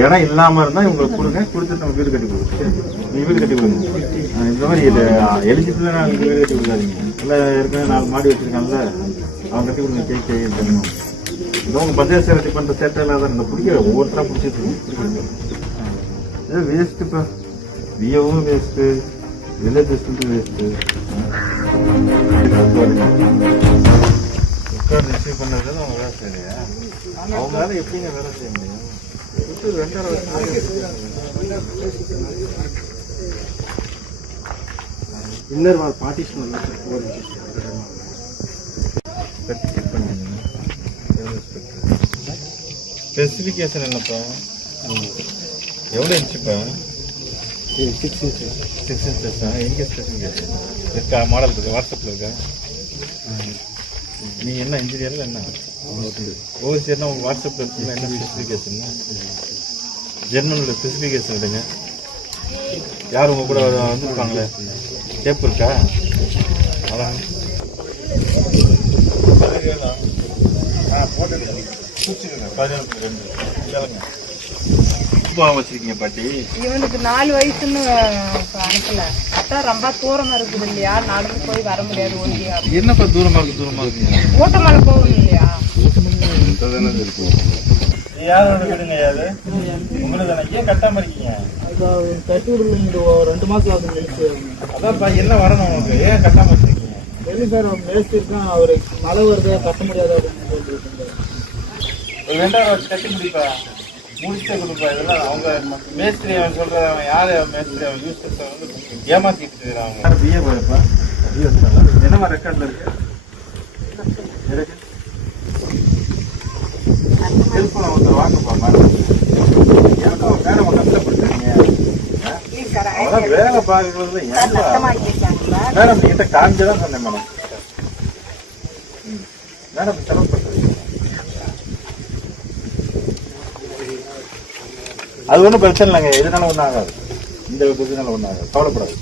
இடம் இல்லாம இருந்தா இவங்களுக்கு கொடுங்க. கொடுத்துட்டு நம்ம வீடு கட்டி கொடுங்க. நீ வீடு கட்டி கொடுங்க. இந்த மாதிரி இது நாங்கள் வீடு கட்டி கொடுக்காதீங்க. இல்லை ஏற்கனவே நாலு மாடி வச்சிருக்காங்கல்ல அவங்க கட்டி கொடுங்க கே கே தெரியும் இதோ உங்கள் பஞ்சாயத்து சேரட்டி பண்ணுற சேட்டை இல்லாத இந்த பிடிக்கிற ஒவ்வொருத்தரா பிடிச்சிட்டு இது வேஸ்ட்டுப்பா வியவும் வேஸ்ட்டு வில்லேஜ் வேஸ்ட்டு உட்கார்ந்து ரிசீவ் பண்ணது அவங்க வேலை செய்யலையா வேலை எப்படிங்க வேலை செய்ய முடியும்? Inner wall partition sir for specification என்னப்பா? எவ்வளோ இன்ச்சுப்பா சிக்ஸ் இன்ச்சு சிக்ஸ் இன்ச்சஸா எங்கே ஸ்பெசிஃபிகேஷன் இருக்கா? மாடல் இருக்கா? வாட்ஸ்அப்பில் இருக்கா? நீ என்ன இன்ஜினியர் என்ன? ஓசியர்னா உங்கள் வாட்ஸ்அப்பில் இருக்குல்ல என்ன ஸ்பெசிஃபிகேஷன் ஜெர்மனோட ஸ்பெசிஃபிகேஷன் எடுங்க. யார் உங்கள் கூட வந்துருக்காங்களே? டேப் இருக்கா? அதான். வச்சிருக்கீங்க பாட்டி இவனுக்கு நாலு வயசுன்னு அனுப்பல. அதான் ரொம்ப தூரமா இருக்குது இல்லையா? நடந்து போய் வர முடியாது ஒண்டியா என்னப்பா தூரமா இருக்கு தூரமா இருக்குங்க ஓட்டமலை போகணும் இல்லையா? யாரோட வீடுங்க யாரு உங்களுக்கு ஏன் கட்டாம இருக்கீங்க? கட்டி விடுங்க ரெண்டு மாசம் ஆகுது அதான்ப்பா என்ன வரணும் உங்களுக்கு? ஏன் கட்டாம இல்லை சார் மேஸ்திரி இருக்கான் அவரு மழை வருது? கட்ட முடியாது? அப்படின்னு சொல்லிட்டு ஒரு ரெண்டாயிரம் கட்டி முடிப்பா. முடிச்சுட்டே கொடுப்பா. இதெல்லாம் அவங்க மேஸ்திரி அவன் சொல்றது அவன் யார்? அவன் மேஸ்திரி அவன் யூஸ் வந்து ஏமாத்திட்டு இருக்கான் அவங்க. பிஏ போயப்பா என்னமா ரெக்கார்ட்ல இருக்கு? இருக்கு. செல்போன் ஒருத்தர் வாங்கப்பா மேடம் அவன் மேடம் கஷ்டப்படுத்துறீங்க? அதான் வேலை பார்க்கறதுல ஏன்பா மேடம் நீங்கிட்ட காமிச்சுதான் சொன்னேன் மேடம். மேடம் செலவு பண்றீங்க. அது ஒன்றும் பிரச்சனை இல்லைங்க. இதனால ஒன்றும் ஆகாது. இந்த இதனால ஒன்றும் ஆகாது. கவலைப்படாது.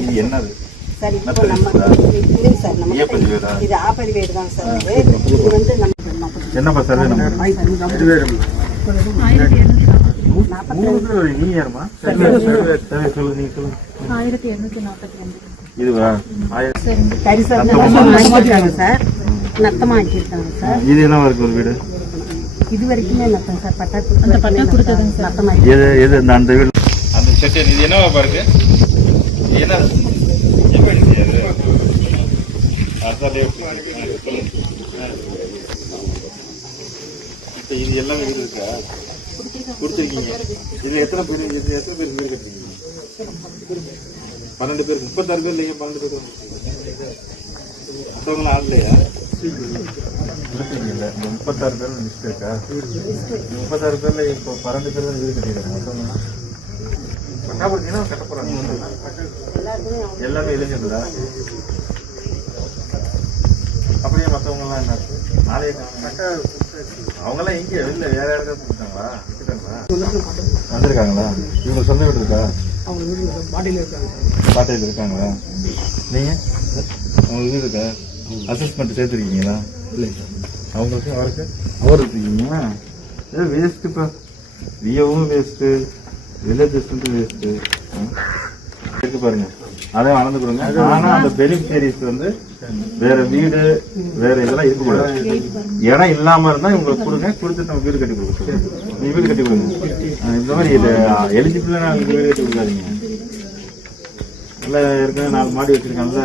இது என்னது? சார் இப்போ நம்ம? இல்லைங்க சார். நம்ம? இது தான் சார் இது. வந்து நம்ம என்னப்பா ரெண்டு. இதுவா? ஆயிரம் சரி. சார் நத்தமா ஆக்கியிருக்காங்க சார். நத்தமா ஆக்கியிருக்காங்க சார் இது என்ன இருக்கு ஒரு வீடு? இது வரைக்குமே நத்தம் சார். பட்டா அந்த பட்டா கொடுத்ததுங்க சார். நத்தமா எது எது இந்த அந்த வீடு? அந்த செட்டு இது என்னவா பாருங்க இது என்ன? இது எல்லாமே வீடு இருக்கா? கொடுத்துருக்கீங்க. இது எத்தனை பேர் இது எத்தனை பேர் வீடு கட்டுறீங்க பன்னெண்டு பேர் முப்பத்தாறு பேர் இல்லைங்க பன்னெண்டு பேர். மற்றவங்களாம் ஆடலையா இல்ல இந்த முப்பத்தாறு பேர் லிஸ்ட் இருக்கா முப்பத்தாறு பேர்ல இப்போ பன்னெண்டு பேர் தான் வீடு கட்டிடுறாங்க மற்றவங்க பட்டாபுரத்தினா கட்ட போறாங்க எல்லாமே இளைஞர்களா? அப்படியே மற்றவங்க எல்லாம் என்ன? நாளைய அவங்க எல்லாம் இங்க இல்ல வேற யாருக்காவது கொடுத்தாங்களா விட்டுட்டாங்களா வந்திருக்காங்களா? இவங்க சொந்த வீடு இருக்கா? அவங்க வீடு பாட்டியில் இருக்காங்க. பாட்டையில் இருக்காங்களா? நீங்க? அவங்க வீடு இருக்கா? அசஸ்மெண்ட் சேர்த்துருக்கீங்களா? இல்லைங்க அவங்களுக்கு அவருக்கு? அவர் இருக்கீங்க ஏ வேஸ்ட்டுப்பா வியவும் வேஸ்ட்டு வில்லேஜ் வேஸ்ட்டு இருக்கு பாருங்க. அதை அளந்து கொடுங்க. ஆனா அந்த பெனிஃபிஷரிஸ் வந்து வேற வீடு வேற இதெல்லாம் இருக்கக்கூடாது இடம் இல்லாம இருந்தா இவங்களுக்கு கொடுங்க. கொடுத்துட்டு நம்ம வீடு கட்டி கொடுங்க நீங்க வீடு கட்டி கொடுங்க. இந்த மாதிரி இது எலிஜிபிள் வீடு கட்டி கொடுக்காதீங்க. இல்ல ஏற்கனவே நாலு மாடி வச்சிருக்காங்கல்ல?